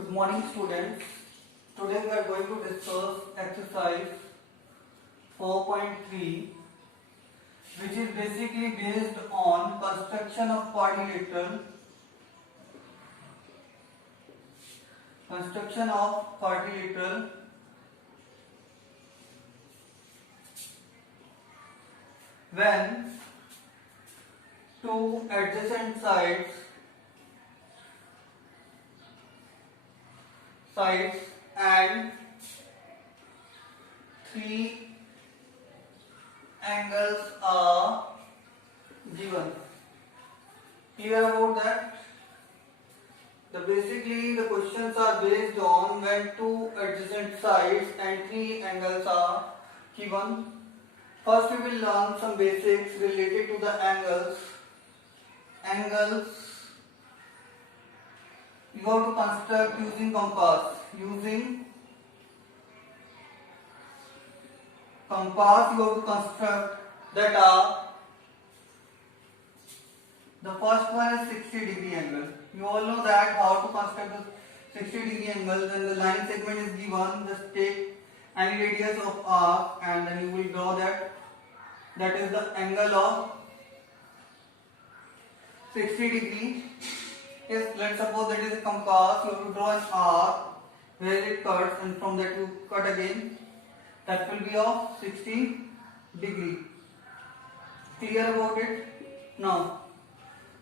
Good morning, students. Today we are going to discuss exercise 4.3, which is basically based on construction of quadrilateral. When two adjacent sides and three angles are given. Clear about that? Basically the questions are based on when two adjacent sides and three angles are given. First we will learn some basics related to the angles. You have to construct using compass. Using compass you have to construct that are, the first one is 60-degree angle. You all know that how to construct the 60-degree angle. When the line segment is given, just take any radius of arc and then you will draw that. That is the angle of 60 degree. Yes, let's suppose that is a compass. You have to draw an arc where it cuts, and from that you cut again. That will be of 60 degree. Clear about it? Now,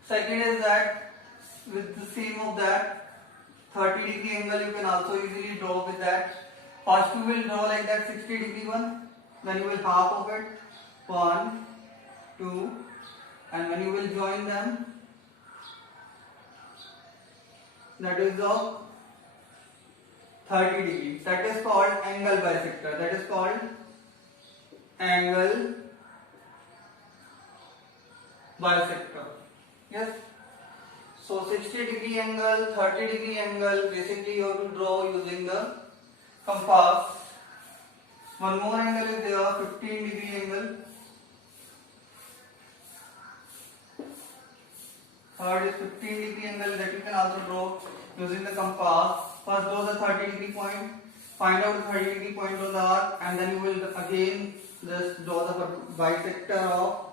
second is that with the same of that 30-degree angle you can also easily draw with that. First you will draw like that 60-degree one, then you will half of it, 1, 2, and when you will join them, that is of 30 degrees. That is called angle bisector. That is called angle bisector. Yes. So 60-degree angle, 30-degree angle, basically you have to draw using the compass. One more angle is there, 15-degree angle. Third is 15-degree angle that you can also draw using the compass. First draw the 30-degree point, find out the 30-degree point on the arc, and then you will again just draw the bisector of,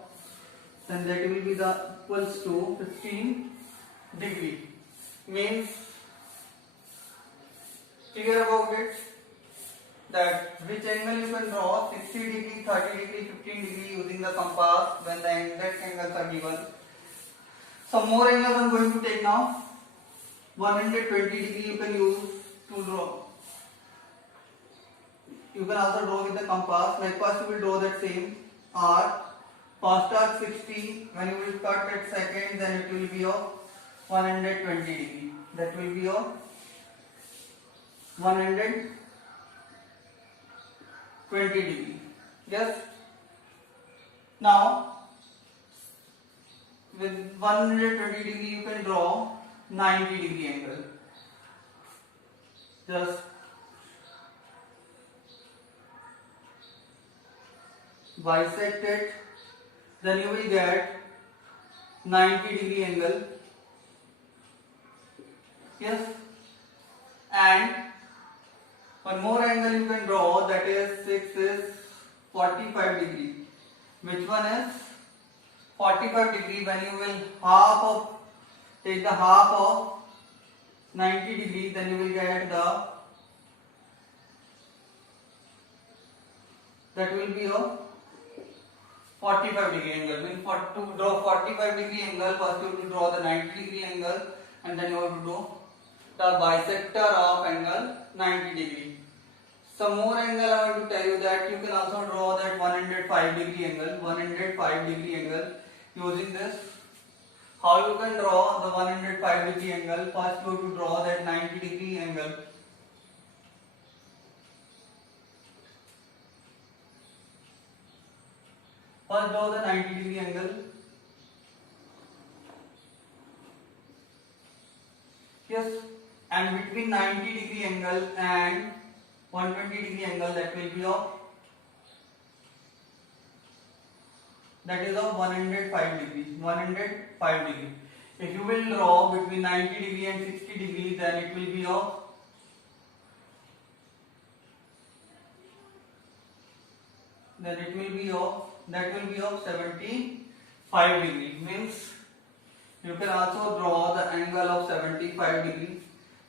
then that will be the equals to 15 degree. Means, clear about it, that which angle you can draw, 60 degree, 30 degree, 15 degree using the compass when the exact angles are given. Some more angles I am going to take now. 120 degree you can use to draw. You can also draw with the compass. Like first you will draw that same arc. First arc 60. When you will cut at second, then it will be of 120 degree. That will be of 120 degree. Yes. Now, with 120 degree you can draw 90 degree angle. Just bisect it, then you will get 90 degree angle. Yes. And one more angle you can draw, that is 6 is 45 degree. Which one is 45 degree? When you will take the half of 90 degree, then you will get that will be a 45 degree angle. To draw 45 degree angle, first you have to draw the 90 degree angle, and then you have to draw the bisector of angle 90 degree. Some more angle I want to tell you that you can also draw that 105 degree angle. 105 degree angle using this. How you can draw the 105 degree angle? First you have to draw that 90 degree angle. First draw the 90 degree angle. Yes. And between 90 degree angle and 120 degree angle, that will be of, that is of 105 degree. 105 degree. If you will draw between 90 degree and 60 degree, then it will be of then it will be of 75 degree. Means you can also draw the angle of 75 degree.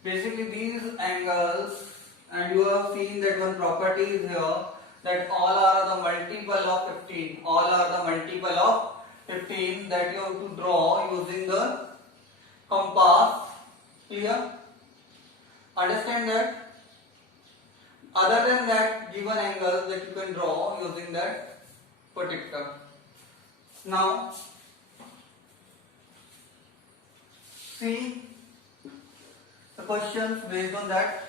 Basically these angles, and you have seen that one property is here, that all are the multiple of 15. All are the multiple of 15 that you have to draw using the compass. Clear? Understand that? Other than that, given angles that you can draw using that protractor. Now, see the questions based on that.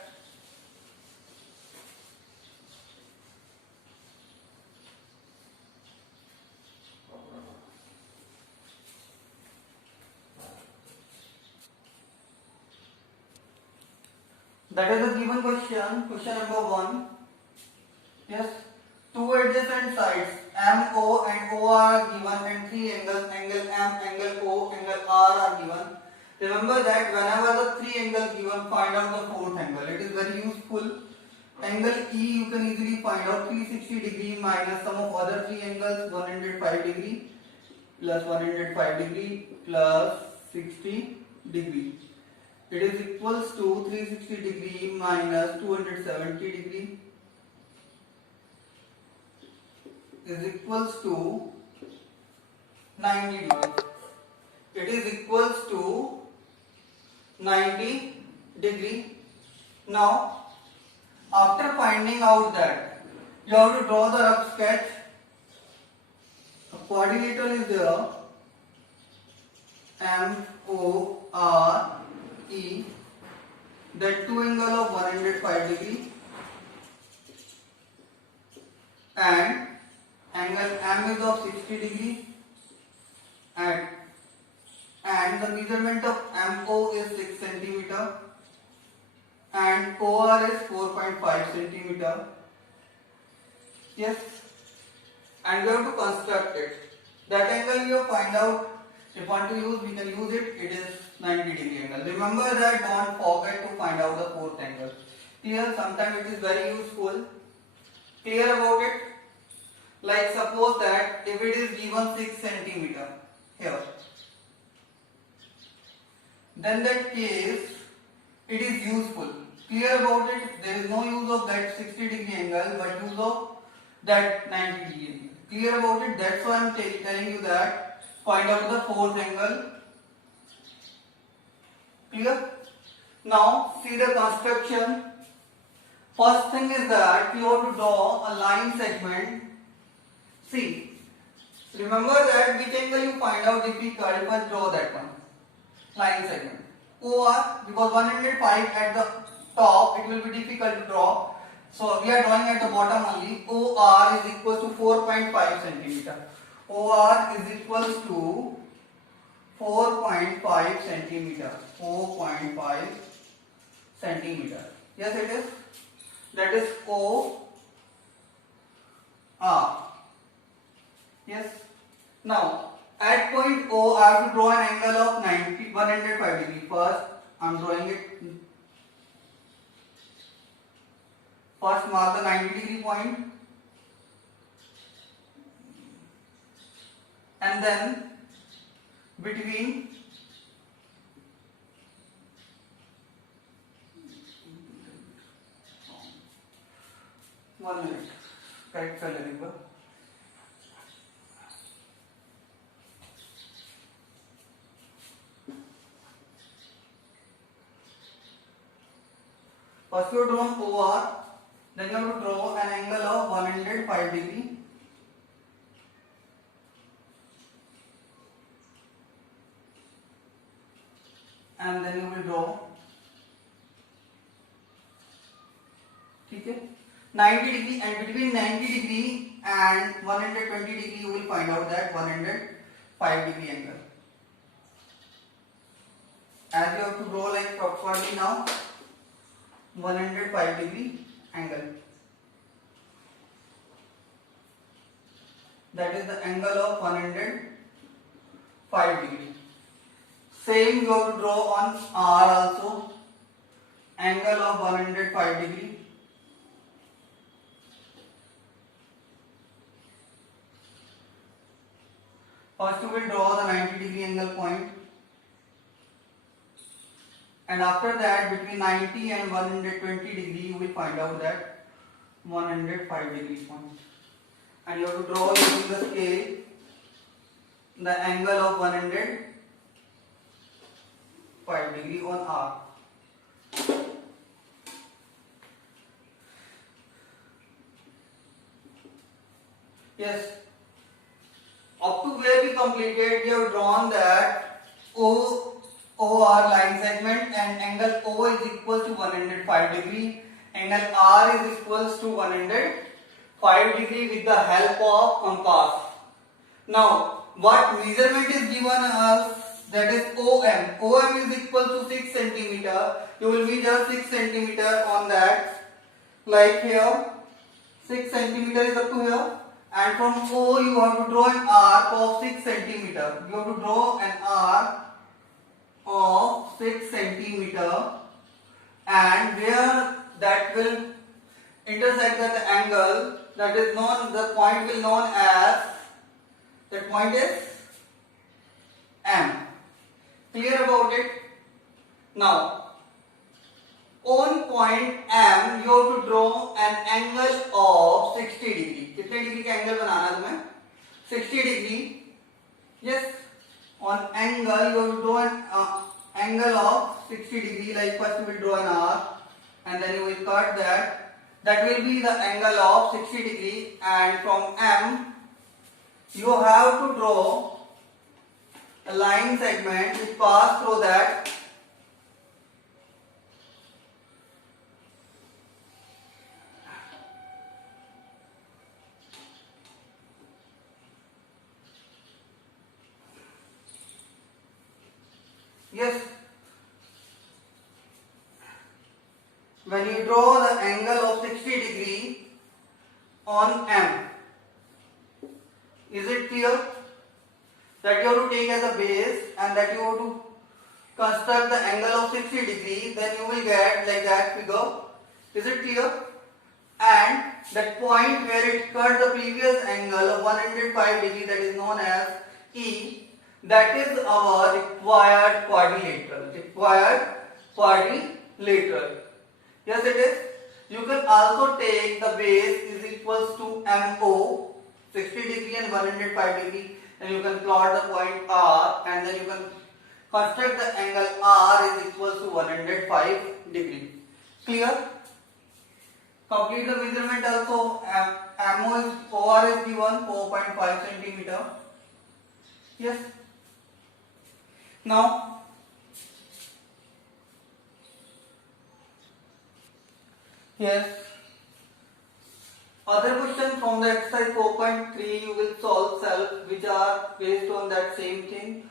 That is a given question. Question number 1. Yes. Two adjacent sides MO and O are given, and three angles, angle M, angle O, angle R are given. Remember that whenever the three angles given, find out the fourth angle. It is very useful. Angle E you can easily find out, 360 degree minus some of other three angles, 105 degree plus 105 degree plus 60 degree. It is equals to 360 degree minus 270 degree is equals to 90 degree. It is equals to 90 degree. Now, after finding out that, you have to draw the rough sketch. A quadrilateral is there. MORE, that two angle of 105 degree, and angle M is of 60 degree, and the measurement of MO is 6 centimeter and OR is 4.5 centimeter. Yes, and we have to construct it. That angle we have find out. If you want to use, we can use it. It is 90 degree angle. Remember that, don't forget to find out the fourth angle. Clear? Sometimes it is very useful. Clear about it? Like suppose that if it is given 6 centimeter here, then that case it is useful. Clear about it? There is no use of that 60 degree angle, but use of that 90 degree angle. Clear about it? That's why I am telling you that find out the fourth angle. Clear? Now see the construction. First thing is that you have to draw a line segment. See, remember that which angle you find out difficult, first draw that one. Line segment. OR, because 105 at the top, it will be difficult to draw. So we are drawing at the bottom only. OR is equal to 4.5 centimeter. OR is equals to 4.5 centimeter. 4.5 centimeter. Yes, it is. That is OR. Yes. Now, at point O, I have to draw an angle of 105 degree. First, I am drawing it. First, mark the 90 degree point, and then between one minute. Correct coloring. First you draw OR, then you have to draw an angle of 105 degree. And then you will draw, okay, 90 degree, and between 90 degree and 120 degree you will find out that 105 degree angle. As you have to draw like properly now, 105 degree angle. That is the angle of 105 degree. Same you have to draw on R also. Angle of 105 degree. First you will draw the 90 degree angle point, and after that between 90 and 120 degree you will find out that 105 degree point, and you have to draw using the scale the angle of 105 degree on R. Yes, up to where we completed, we have drawn that OR line segment and angle O is equal to 105 degree, angle R is equals to 105 degree with the help of compass. Now, what measurement is given us, that is OM. OM is equal to 6 centimeter. You will measure 6 centimeter on that, like here. 6 centimeter is up to here. And from O you have to draw an arc of 6 centimeter. You have to draw an arc of 6 centimeter, and where that will intersect that angle, that is known, the point will known as, that point is M. Clear about it? Now, on point M you have to draw an angle of 60 degree. कितने degree का angle बनाना है तुम्हें? 60 degree. Yes. On angle you have to draw an angle of 60 degree. Like first you will draw an arc, and then you will cut that. That will be the angle of 60 degree. And from M you have to draw a line segment which pass through that. Yes, when you draw the angle of 60 degree on M, is it clear? That you have to take as a base, and that you have to construct the angle of 60 degree, then you will get like that figure. Is it clear? And that point where it cut the previous angle of 105 degree, that is known as E, that is our required quadrilateral. Yes, it is. You can also take the base is equals to MO, 60 degree and 105 degree, and you can plot the point R, and then you can construct the angle R is equals to 105 degree. Clear? Complete the measurement also. MO is OR is given 4.5 centimeter. Yes. Now, yes, other question from the exercise 4.3 you will solve self, which are based on that same thing.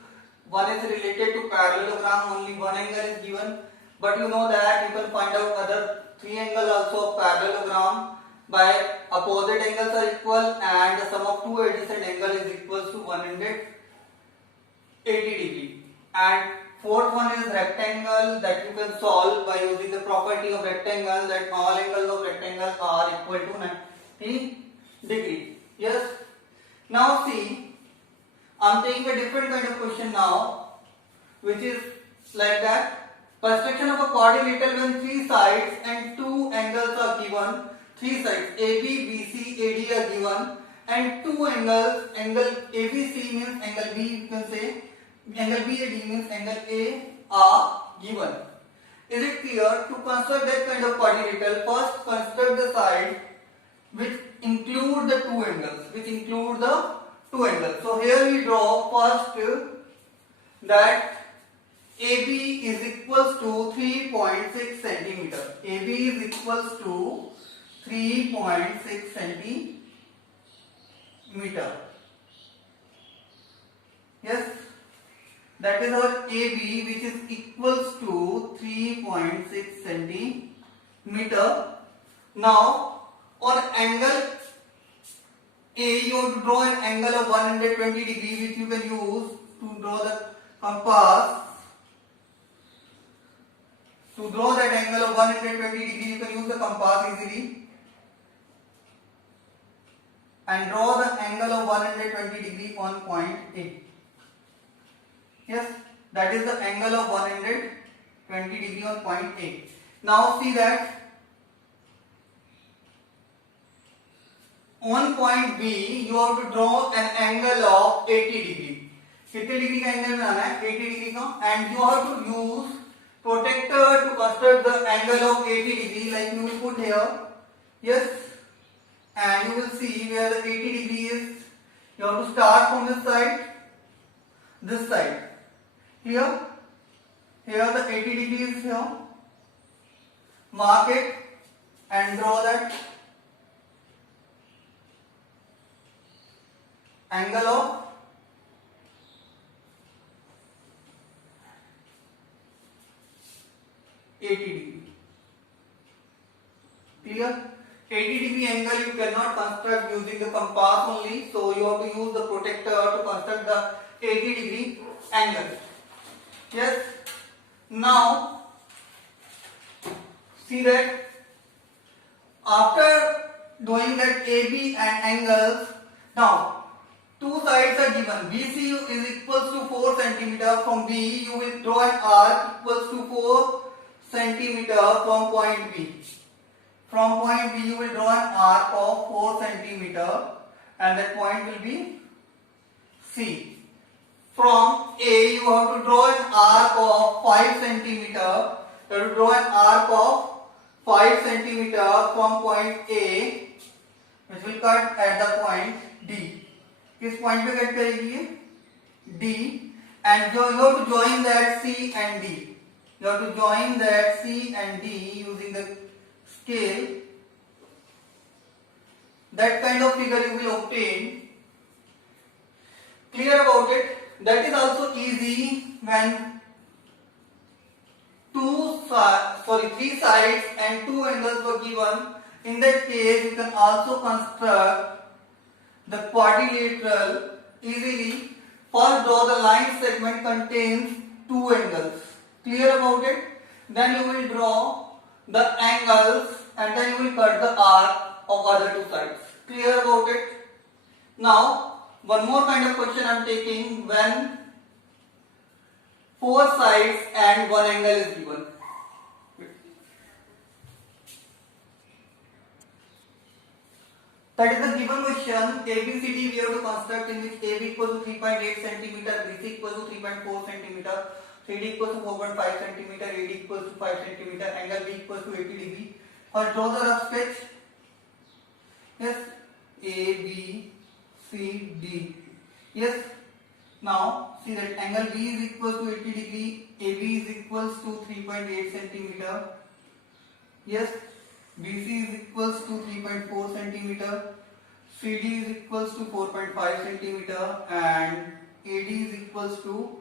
One is related to parallelogram, only one angle is given, but you know that you can find out other three angles also of parallelogram by opposite angles are equal, and the sum of two adjacent angles is equal to 180 degree. And fourth one is rectangle, that you can solve by using the property of rectangle, that all angles of rectangle are equal to 90 degree. Yes. Now see, I am taking a different kind of question now, which is like that. Construction of a quadrilateral when three sides and two angles are given. Three sides AB, BC, AD are given, and two angles, angle ABC means angle B, you can say angle BAD means angle A are given. Is it clear? To construct that kind of quadrilateral, first construct the side which include the two angles. So here we draw first that AB is equals to 3.6 centimeter. AB is equals to 3.6 centimeter. Yes. That is our AB, which is equals to 3.6 centimeter. Now, on angle A, you have to draw an angle of 120 degree, which you can use to draw the compass. To draw that angle of 120 degree, you can use the compass easily. and draw the angle of 120 degree on point A. Yes, that is the angle of 120 degree on point A. Now see that on point B you have to draw an angle of 80 degree. कितने degree का angle बनाना है? 80 degree का, and you have to use protractor to construct the angle of 80 degree, like you will put here. Yes, and you will see where the 80 degree is. You have to start from this side. Here the 80 degree is here. Mark it and draw that angle of 80 degree. Clear? 80 degree angle you cannot construct using the compass only, so you have to use the protractor to construct the 80 degree angle. Yes. Now see that after doing that AB and angles, now two sides are given. BC is equals to 4 centimeter. From B you will draw an arc equals to 4 centimeter from point B. From point B you will draw an arc of 4 centimeter and that point will be C. From A you have to draw an arc of 5 centimeter. You have to draw an arc of 5 centimeter from point A, which will cut at the point D. किस point पे cut करेगी ये? D. And you have to join that C and D. You have to join that C and D using the scale. That kind of figure you will obtain. Clear about it? That is also easy when three sides and two angles were given. In that case, you can also construct the quadrilateral easily. First, draw the line segment contains two angles. Clear about it? Then you will draw the angles and then you will cut the arc of other two sides. Clear about it? Now, one more kind of question I am taking when four sides and one angle is given. That is the given question. ABCD we have to construct, in which AB equals to 3.8 cm, BC equals to 3.4 cm, CD equals to 4.5 cm, AD equals to 5 cm, angle B equals to 80 degree. First draw the rough sketch. Yes, A, B, C, D. Yes. Now see that angle B is equals to 80 degree, AB is equals to 3.8 cm. Yes. BC is equals to 3.4 centimeter, CD is equals to 4.5 centimeter, and AD is equals to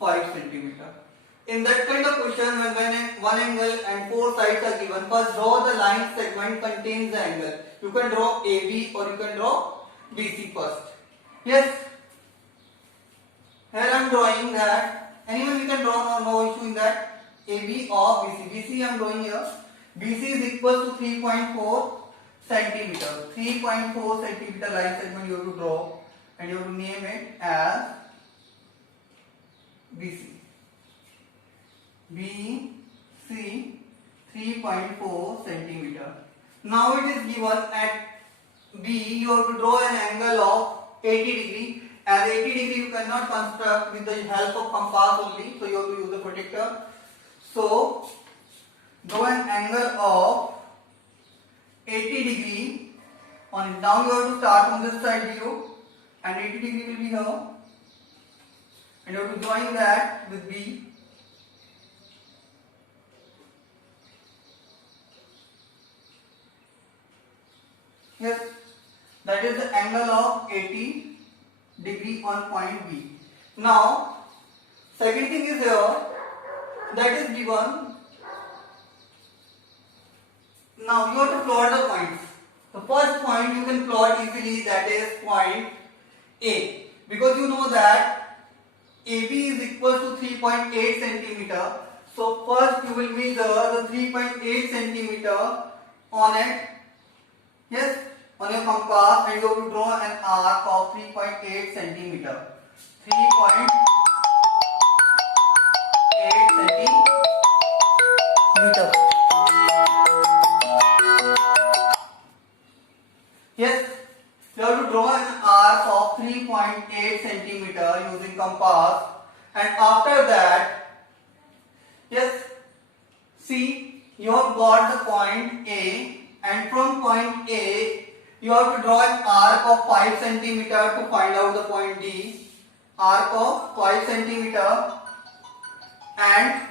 5 centimeter. In that kind of question, when one angle and four sides are given, first draw the line segment contains the angle. You can draw AB or you can draw BC first. Yes. Here I am drawing that. Anyone you can draw, no issue in that. AB or BC. BC I am drawing here. BC is equal to 3.4 centimeter. 3.4 centimeter line segment you have to draw and you have to name it as BC. BC 3.4 centimeter. Now it is given at B you have to draw an angle of 80 degree. As 80 degree you cannot construct with the help of compass only, so you have to use the protractor. So draw an angle of 80 degree on it. Now you have to start from this side 0 and 80 degree will be here and you have to join that with B. Yes, that is the angle of 80 degree on point B. Now second thing is here, that is given. Now you have to plot the points. The first point you can plot easily, that is point A, because you know that AB is equal to 3.8 centimeter. So first you will measure the 3.8 centimeter on it. Yes, on your compass and you have to draw an arc of 3.8 centimeter. 3.8 centimeter. Yes, you have to draw an arc of 3.8 centimeter using compass, and after that, yes, see, you have got the point A, and from point A you have to draw an arc of 5 centimeter to find out the point D. Arc of 5 centimeter, and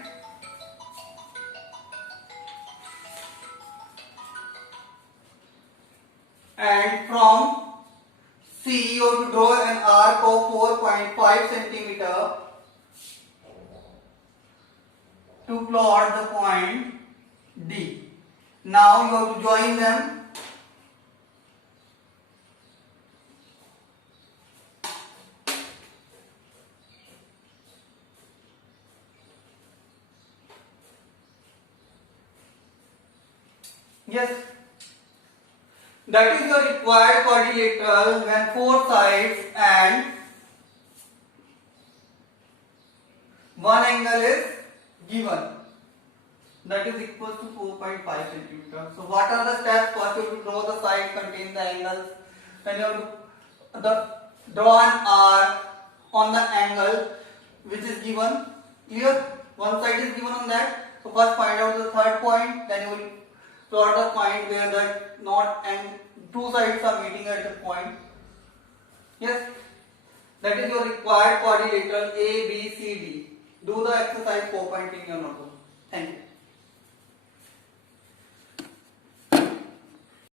from C you have to draw an arc of 4.5 centimeter to plot the point D. Now you have to join them. Yes, that is your required quadrilateral when 4 sides and one angle is given, that is equal to 4.5 centimeter. So what are the steps? First you have to draw the side contain the angles, then you have to draw an arc on the angle which is given. Clear? One side is given on that. So first find out the third point, then you will plot the point where the knot and two sides are meeting at the point. Yes, that is your required quadrilateral A, B, C, D. Do the exercise 4 in your notebook. Thank you.